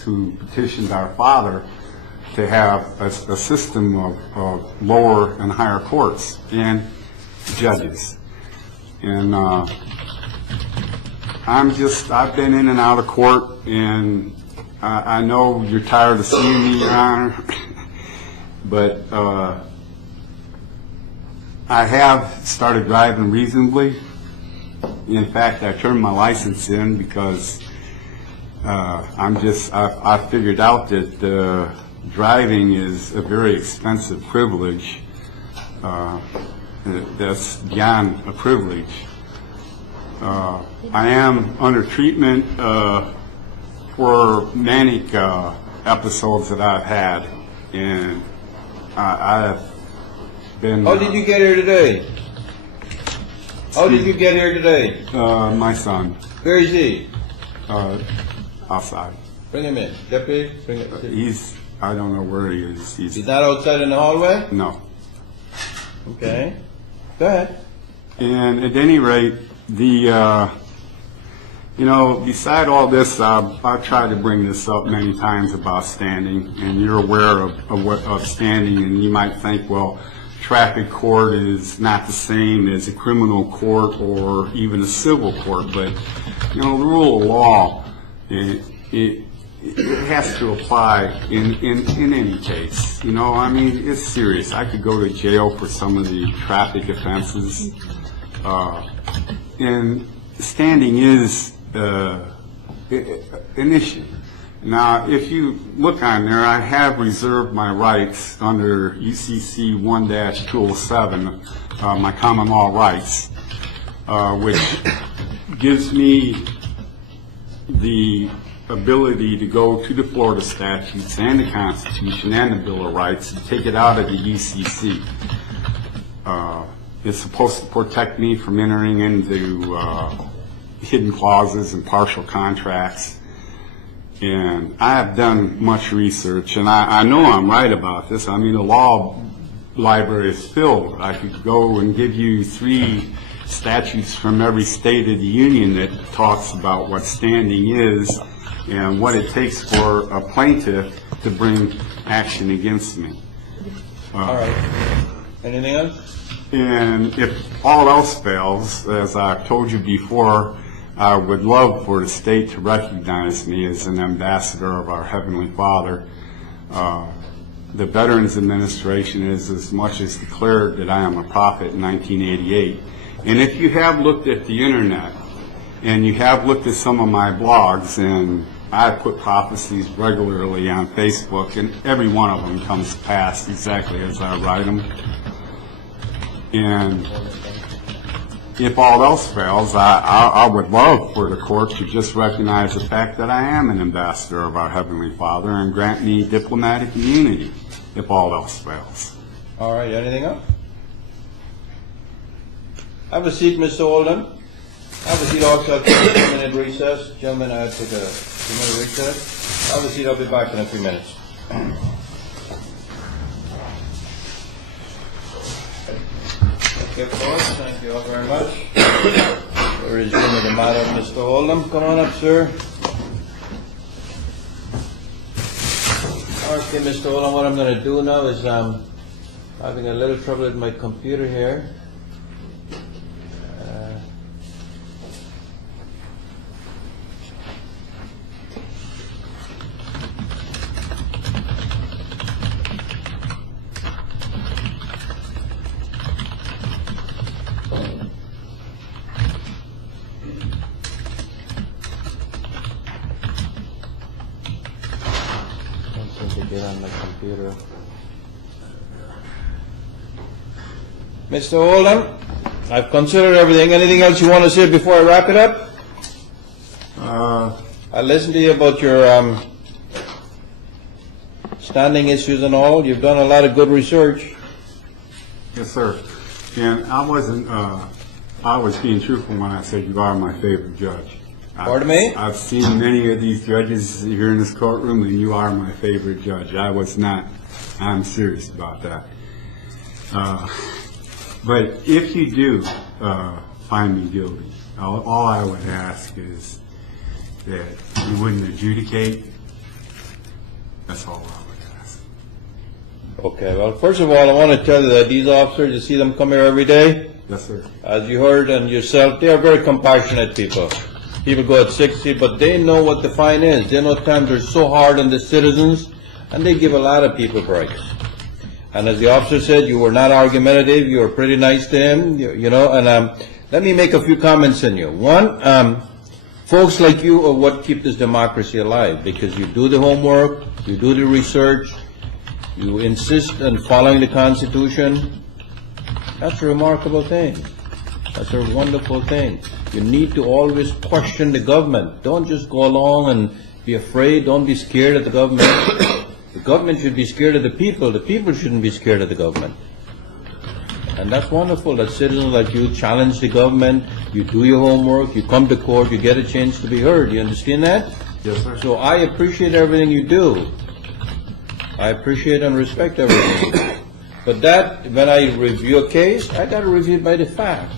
who petitioned our father to have a system of lower and higher courts and judges. And I've been in and out of court, and I know you're tired of seeing me, Your Honor, but I have started driving reasonably. In fact, I turned my license in because I figured out that driving is a very expensive privilege. That's beyond a privilege. I am under treatment for manic episodes that I've had, and I've been... How did you get here today? How did you get here today? My son. Where is he? Outside. Bring him in. Deputy, bring him in. I don't know where he is. He's not outside in the hallway? No. Okay. Go ahead. And at any rate, beside all this, I've tried to bring this up many times about standing, and you're aware of standing, and you might think, well, traffic court is not the same as a criminal court or even a civil court, but, the rule of law, it has to apply in any case. It's serious. I could go to jail for some of the traffic offenses. And standing is an issue. Now, if you look on there, I have reserved my rights under UCC 1-207, my common law rights, which gives me the ability to go to the Florida statutes and the Constitution and the Bill of Rights and take it out of the UCC. It's supposed to protect me from entering into hidden clauses and partial contracts. And I have done much research, and I know I'm right about this. The law library is filled. I could go and give you 3 statutes from every state of the union that talks about what standing is and what it takes for a plaintiff to bring action against me. All right. Anything else? And if all else fails, as I've told you before, I would love for the state to recognize me as an ambassador of our Heavenly Father. The Veterans Administration has as much as declared that I am a prophet in 1988. And if you have looked at the internet and you have looked at some of my blogs, and I put prophecies regularly on Facebook, and every one of them comes to pass exactly as I write them. And if all else fails, I would love for the court to just recognize the fact that I am an ambassador of our Heavenly Father and grant me diplomatic immunity if all else fails. All right. Anything else? Have a seat, Mr. Oldham. Have a seat also. I'll take a 2-minute recess. Gentlemen, I'll take a 2-minute recess. Have a seat. I'll be back in a few minutes. Okay, folks. Thank you all very much. We'll resume the matter, Mr. Oldham. Come on up, sir. Okay, Mr. Oldham, what I'm going to do now is having a little trouble with my computer here. Get on my computer. Mr. Oldham, I've considered everything. Anything else you want to say before I wrap it up? I listened to you about your standing issues and all. You've done a lot of good research. Yes, sir. And I was being truthful when I said you are my favorite judge. Pardon me? I've seen many of these judges here in this courtroom, and you are my favorite judge. I was not. I'm serious about that. But if you do find me guilty, all I would ask is that you wouldn't adjudicate That's all I would ask. Okay, well, first of all, I want to tell you that these officers, you see them come here every day, Yes, sir. as you heard and yourself, they are very compassionate people. People go at 60, but they know what the fine is. They know times are so hard on the citizens, and they give a lot of people breaks. And as the officer said, you were not argumentative, you were pretty nice to him, you know, and let me make a few comments on you. One, folks like you are what keep this democracy alive, because you do the homework, you do the research, you insist on following the Constitution. That's a remarkable thing. That's a wonderful thing. You need to always question the government. Don't just go along and be afraid. Don't be scared of the government. The government should be scared of the people. The people shouldn't be scared of the government. And that's wonderful that citizens like you challenge the government, you do your homework, you come to court, you get a chance to be heard. You understand that? Yes, sir. So I appreciate everything you do. I appreciate and respect everything you do. But that, when I review a case, I got to review it by the facts.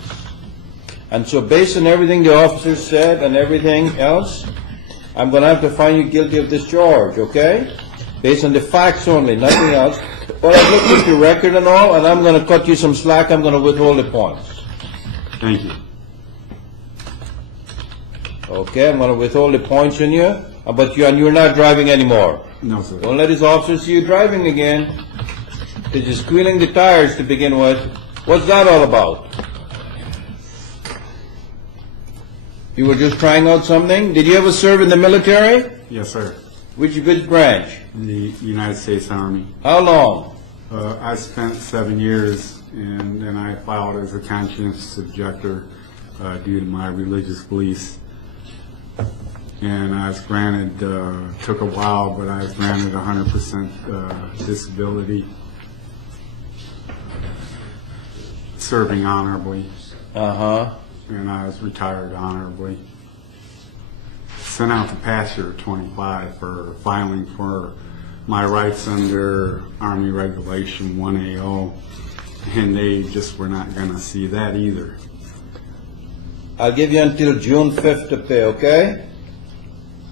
And so based on everything the officer said and everything else, I'm going to have to find you guilty of this charge, okay? Based on the facts only, nothing else. But I've looked at your record and all, and I'm going to cut you some slack. I'm going to withhold the points. Thank you. Okay, I'm going to withhold the points on you, but you're not driving anymore. No, sir. Don't let these officers see you driving again. They're just squealing the tires to begin with. What's that all about? You were just trying out something? Did you ever serve in the military? Yes, sir. Which branch? The United States Army. How long? I spent 7 years, and then I filed as a conscientious objector due to my religious beliefs. And I was granted, took a while, but I was granted 100% disability, serving honorably, Uh-huh. and I was retired honorably. Sent out to pasture at 25 for filing for my rights under Army Regulation 1AO, and they just were not going to see that either. I'll give you until June 5th to pay, okay?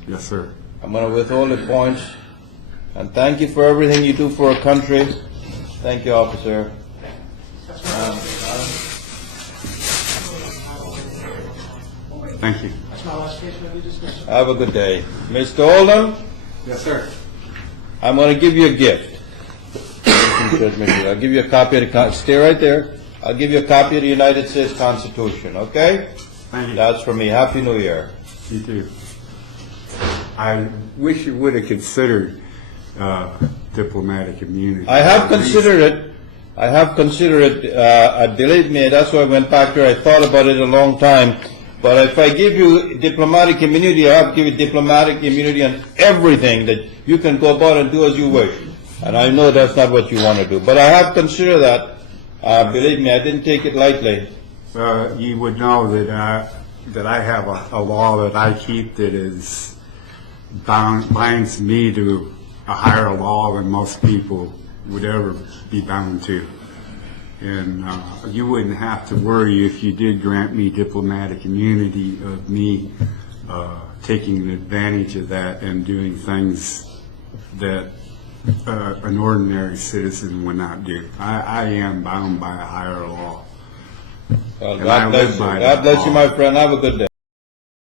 Yes, sir. I'm going to withhold the points. And thank you for everything you do for our country. Thank you, officer. Thank you. Have a good day. Mr. Oldham, Yes, sir. I'm going to give you a gift. Judge Majeed, I'll give you a copy of the, stay right there. I'll give you a copy of the United States Constitution, okay? Thank you. That's for me. Happy New Year. You too. I wish you would have considered diplomatic immunity. I have considered it. I have considered it. Believe me, that's why I went back there. I thought about it a long time. But if I give you diplomatic immunity, I have to give you diplomatic immunity on everything that you can go about and do as you wish. And I know that's not what you want to do. But I have considered that. Believe me, I didn't take it lightly. You would know that I have a law that I keep that is binds me to a higher law than most people would ever be bound to. And you wouldn't have to worry if you did grant me diplomatic immunity of me taking advantage of that and doing things that an ordinary citizen would not do. I am bound by a higher law. Well, And I God bless live you. by God that bless you, law. my friend. Have a good day.